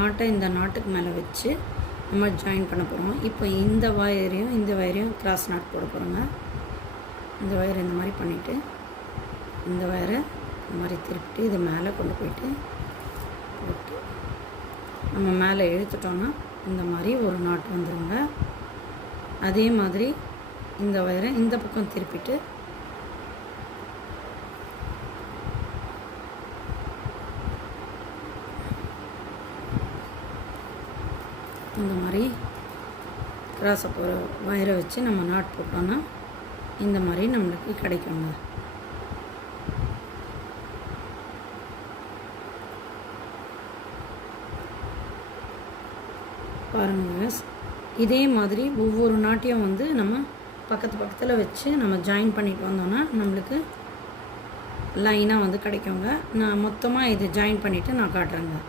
நாட்டை இந்த நாட்டுக்கு மேலே வச்சு நம்ம ஜாயின் பண்ண போகிறோம். இப்போ இந்த வயரையும் கிராஸ் நாட் போட போகிறோங்க. இந்த வயர் இந்த மாதிரி பண்ணிவிட்டு இந்த வயரை இந்த மாதிரி திருப்பிட்டு இது மேலே கொண்டு போயிட்டு போட்டு நம்ம மேலே இழுத்துட்டோன்னா இந்த மாதிரி ஒரு நாட்டு வந்துடுங்க. அதே மாதிரி இந்த வயரை இந்த பக்கம் திருப்பிட்டு இந்த மாதிரி கிராஸை போகிற வயரை வச்சு நம்ம நாட் போட்டோன்னா இந்த மாதிரி நம்மளுக்கு கிடைக்குங்க. பாருங்க, இதே மாதிரி ஒவ்வொரு நாட்டையும் வந்து நம்ம பக்கத்தில் வச்சு நம்ம ஜாயின் பண்ணிட்டு வந்தோன்னா நம்மளுக்கு லைனாக வந்து கிடைக்குங்க. நான் மொத்தமாக இது ஜாயின் பண்ணிவிட்டு நான் காட்டுறேங்க.